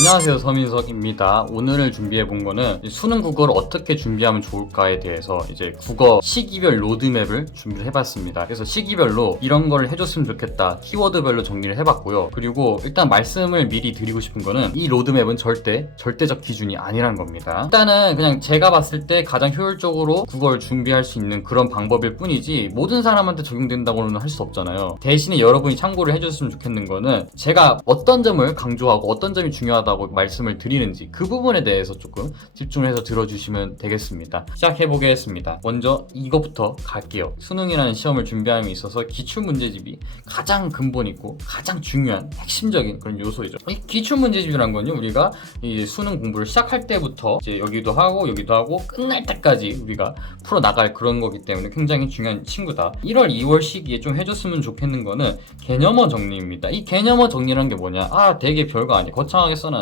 안녕하세요, 서민석입니다. 오늘 준비해 본 거는 수능 국어를 어떻게 준비하면 좋을까에 대해서 이제 국어 시기별 로드맵을 준비를 해봤습니다. 그래서 시기별로 이런 걸 해줬으면 좋겠다 키워드별로 정리를 해봤고요. 그리고 일단 말씀을 미리 드리고 싶은 거는 이 로드맵은 절대적 기준이 아니라는 겁니다. 일단은 그냥 제가 봤을 때 가장 효율적으로 국어를 준비할 수 있는 그런 방법일 뿐이지 모든 사람한테 적용된다고는 할 수 없잖아요. 대신에 여러분이 참고를 해줬으면 좋겠는 거는 제가 어떤 점을 강조하고 어떤 점이 중요하다고 말씀을 드리는지 그 부분에 대해서 조금 집중을 해서 들어주시면 되겠습니다. 시작해보겠습니다. 먼저 이거부터 갈게요. 수능이라는 시험을 준비함에 있어서 기출문제집이 가장 근본이고 가장 중요한 핵심적인 그런 요소이죠. 이 기출문제집이란 건요, 우리가 이 수능 공부를 시작할 때부터 이제 여기도 하고 끝날 때까지 우리가 풀어나갈 그런 거기 때문에 굉장히 중요한 친구다. 1월 2월 시기에 좀 해줬으면 좋겠는 거는 개념어 정리입니다. 이 개념어 정리라는 게 뭐냐, 되게 별거 아니야, 거창하게 써놨는데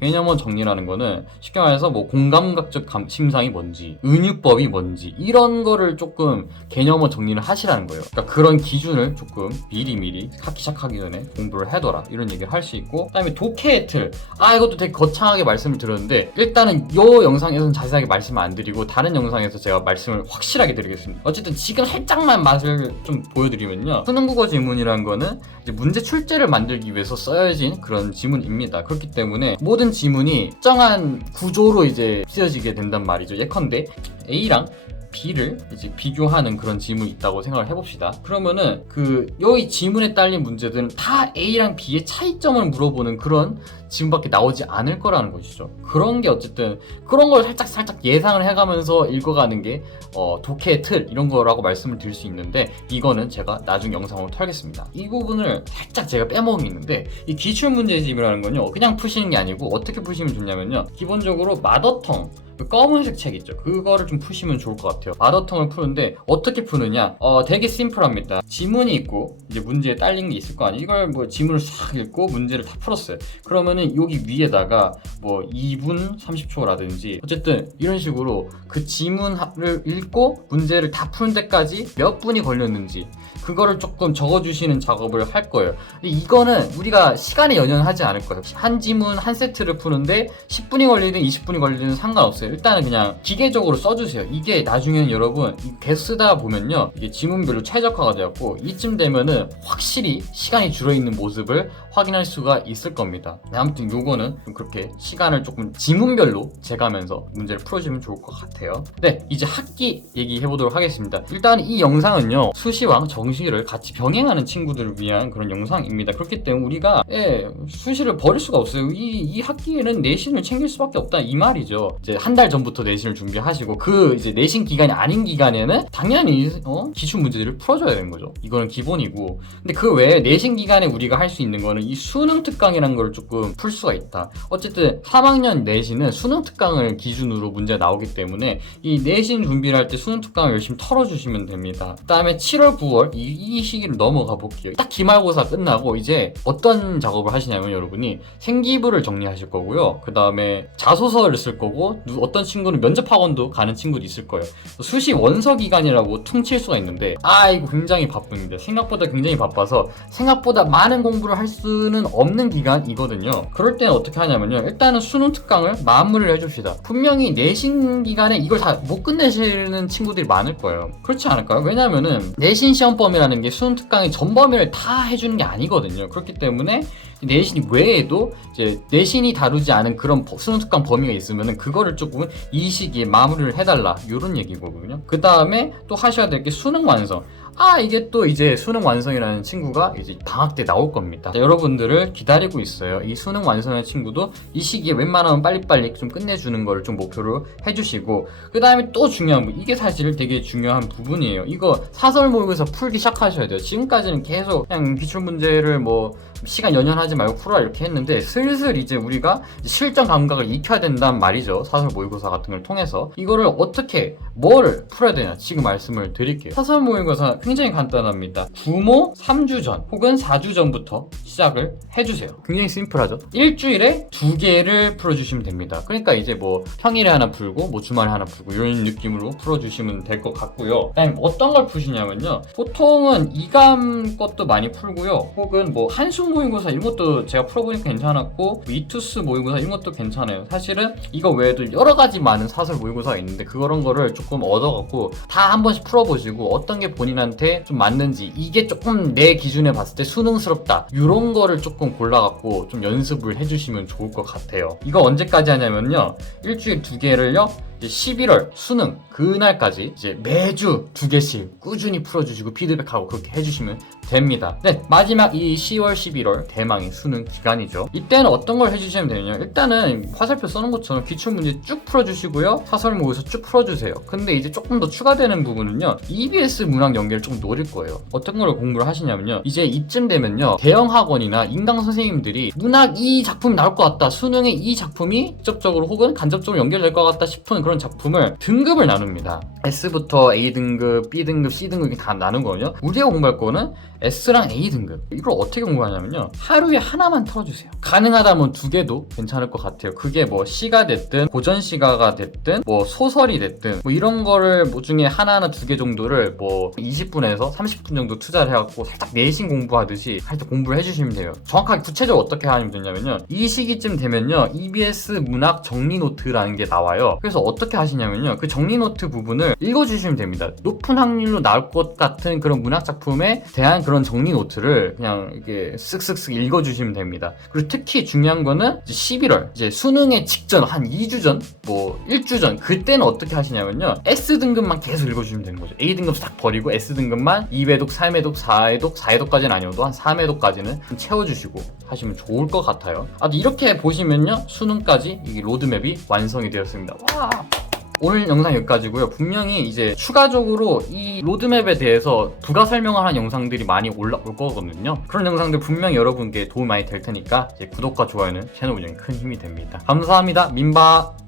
개념어 정리라는 거는 쉽게 말해서 뭐 공감각적 심상이 뭔지, 은유법이 뭔지 이런 거를 조금 개념어 정리를 하시라는 거예요. 그러니까 그런 기준을 조금 미리 학기 시작하기 전에 공부를 해둬라, 이런 얘기를 할 수 있고, 그 다음에 독해의 틀, 이것도 되게 거창하게 말씀을 드렸는데 일단은 요 영상에서는 자세하게 말씀을 안 드리고 다른 영상에서 제가 말씀을 확실하게 드리겠습니다. 어쨌든 지금 살짝만 맛을 좀 보여드리면요, 수능국어 지문이라는 거는 이제 문제 출제를 만들기 위해서 써여진 그런 지문입니다. 그렇기 때문에 모든 지문이 특정한 구조로 이제 쓰여지게 된단 말이죠. 예컨대 A랑 B를 이제 비교하는 그런 지문이 있다고 생각을 해봅시다. 그러면은 여기 지문에 딸린 문제들은 다 A랑 B의 차이점을 물어보는 그런 지문밖에 나오지 않을 거라는 것이죠. 그런 게 어쨌든 그런 걸 살짝 예상을 해가면서 읽어가는 게 독해의 틀 이런 거라고 말씀을 드릴 수 있는데, 이거는 제가 나중 영상으로 털겠습니다. 이 부분을 살짝 제가 빼먹은 게 있는데, 이 기출문제집이라는 건요, 그냥 푸시는 게 아니고 어떻게 푸시면 좋냐면요, 기본적으로 마더텅 검은색 책 있죠, 그거를 좀 푸시면 좋을 것 같아요. 마더텅을 푸는데 어떻게 푸느냐, 되게 심플합니다. 지문이 있고 이제 문제에 딸린 게 있을 거 아니에요. 이걸 뭐 지문을 싹 읽고 문제를 다 풀었어요. 그러면은 여기 위에다가 뭐 2분 30초라든지 어쨌든 이런 식으로 그 지문을 읽고 문제를 다 푸는 데까지 몇 분이 걸렸는지 그거를 조금 적어주시는 작업을 할 거예요. 근데 이거는 우리가 시간에 연연하지 않을 거예요. 한 지문 한 세트를 푸는데 10분이 걸리든 20분이 걸리든 상관없어요. 일단은 그냥 기계적으로 써주세요. 이게 나중에는 여러분 계속 쓰다 보면요, 이게 지문별로 최적화가 되었고 이쯤 되면은 확실히 시간이 줄어있는 모습을 확인할 수가 있을 겁니다. 아무튼 요거는 좀 그렇게 시간을 조금 지문별로 재가면서 문제를 풀어주면 좋을 것 같아요. 네, 이제 학기 얘기해보도록 하겠습니다. 일단 이 영상은요, 수시와 정시를 같이 병행하는 친구들을 위한 그런 영상입니다. 그렇기 때문에 우리가 수시를 버릴 수가 없어요. 이 학기에는 내신을 챙길 수밖에 없다, 이 말이죠. 이제 한 달 전부터 내신을 준비하시고 그 이제 내신 기간이 아닌 기간에는 당연히 기출 문제들을 풀어줘야 되는 거죠. 이거는 기본이고, 근데 그 외에 내신 기간에 우리가 할 수 있는 거는 이 수능 특강이라는 걸 조금 풀 수가 있다. 어쨌든 3학년 내신은 수능 특강을 기준으로 문제가 나오기 때문에 이 내신 준비를 할 때 수능 특강을 열심히 털어주시면 됩니다. 그 다음에 7월 9월 이 시기를 넘어가 볼게요. 딱 기말고사 끝나고 이제 어떤 작업을 하시냐면 여러분이 생기부를 정리하실 거고요. 그 다음에 자소서를 쓸 거고, 어떤 친구는 면접학원도 가는 친구도 있을 거예요. 수시 원서 기간이라고 퉁칠 수가 있는데 이거 굉장히 바쁩니다. 생각보다 굉장히 바빠서 생각보다 많은 공부를 할 수는 없는 기간이거든요. 그럴 때는 어떻게 하냐면요, 일단은 수능 특강을 마무리를 해줍시다. 분명히 내신 기간에 이걸 다 못 끝내시는 친구들이 많을 거예요. 그렇지 않을까요? 왜냐면은 내신 시험 범위라는 게 수능 특강의 전 범위를 다 해주는 게 아니거든요. 그렇기 때문에 내신 외에도 이제 내신이 다루지 않은 그런 수능 특강 범위가 있으면은 그거를 조금 이 시기에 마무리를 해달라, 이런 얘기거든요. 그 다음에 또 하셔야 될 게 수능 완성. 이게 또 이제 수능 완성이라는 친구가 이제 방학 때 나올 겁니다. 여러분들을 기다리고 있어요. 이 수능 완성의 친구도 이 시기에 웬만하면 빨리빨리 좀 끝내주는 걸 좀 목표로 해주시고, 그 다음에 또 중요한 부, 이게 사실 되게 중요한 부분이에요. 이거 사설 모의고사 풀기 시작하셔야 돼요. 지금까지는 계속 그냥 기출문제를 뭐 시간 연연하지 말고 풀어라 이렇게 했는데, 슬슬 이제 우리가 실전 감각을 익혀야 된단 말이죠. 사설 모의고사 같은 걸 통해서 이거를 어떻게 뭘 풀어야 되냐 지금 말씀을 드릴게요. 사설 모의고사 굉장히 간단합니다. 부모 3주 전 혹은 4주 전부터 시작을 해주세요. 굉장히 심플하죠? 일주일에 2개를 풀어주시면 됩니다. 그러니까 이제 뭐 평일에 하나 풀고 뭐 주말에 하나 풀고 이런 느낌으로 풀어주시면 될 것 같고요. 그다음에 어떤 걸 푸시냐면요, 보통은 이감 것도 많이 풀고요, 혹은 뭐 한숨 모의고사 이런 것도 제가 풀어보니까 괜찮았고, 이투스 모의고사 이런 것도 괜찮아요. 사실은 이거 외에도 여러 가지 많은 사설 모의고사가 있는데 그런 거를 조금 얻어갖고 다 한 번씩 풀어보시고 어떤 게 본인한테 좀 맞는지, 이게 조금 내 기준에 봤을 때 수능스럽다 이런 거를 조금 골라갖고 좀 연습을 해주시면 좋을 것 같아요. 이거 언제까지 하냐면요, 일주일 2개를요 11월 수능 그날까지 이제 매주 2개씩 꾸준히 풀어주시고 피드백하고 그렇게 해주시면 됩니다. 네, 마지막 이 10월 11월 대망의 수능 기간이죠. 이때는 어떤 걸 해주시면 되냐면, 일단은 화살표 써놓은 것처럼 기출문제 쭉 풀어주시고요, 사설 모의고사 쭉 풀어주세요. 근데 이제 조금 더 추가되는 부분은요, EBS 문학 연계를 조금 노릴 거예요. 어떤 걸 공부를 하시냐면요, 이제 이쯤 되면요 대형 학원이나 인강 선생님들이 문학 이 작품이 나올 것 같다, 수능에 이 작품이 직접적으로 혹은 간접적으로 연결될 것 같다 싶은 그런 작품을 등급을 나눕니다. S부터 A등급, B등급, C등급이 다 나누거든요. 우리가 공부할 거는 S랑 A등급. 이걸 어떻게 공부하냐면요, 하루에 하나만 털어주세요. 가능하다면 2개도 괜찮을 것 같아요. 그게 뭐 시가 됐든 고전 시가가 됐든 뭐 소설이 됐든 뭐 이런 거를 뭐 중에 하나하나 2개 정도를 뭐 20분에서 30분 정도 투자를 해갖고 살짝 내신 공부하듯이 살짝 공부를 해주시면 돼요. 정확하게 구체적으로 어떻게 하면 되냐면요, 이 시기쯤 되면요 EBS 문학 정리 노트라는 게 나와요. 그래서 어떻게 하시냐면요, 그 정리 노트 부분을 읽어주시면 됩니다. 높은 확률로 나올 것 같은 그런 문학 작품에 대한 그런 정리 노트를 그냥 이렇게 쓱쓱쓱 읽어주시면 됩니다. 그리고 특히 중요한 거는 이제 11월 이제 수능의 직전 한 2주 전, 뭐 1주 전, 그때는 어떻게 하시냐면요, S등급만 계속 읽어주시면 되는 거죠. A등급 딱 버리고 S등급만 2회독, 3회독, 4회독, 4회독까지는 아니어도 한 3회독까지는 채워주시고 하시면 좋을 것 같아요. 이렇게 보시면요 수능까지 이 로드맵이 완성이 되었습니다. 와! 오늘 영상 여기까지고요. 분명히 이제 추가적으로 이 로드맵에 대해서 부가 설명을 하는 영상들이 많이 올라올 거거든요. 그런 영상들 분명히 여러분께 도움이 많이 될 테니까 이제 구독과 좋아요는 채널 운영에 큰 힘이 됩니다. 감사합니다. 민바.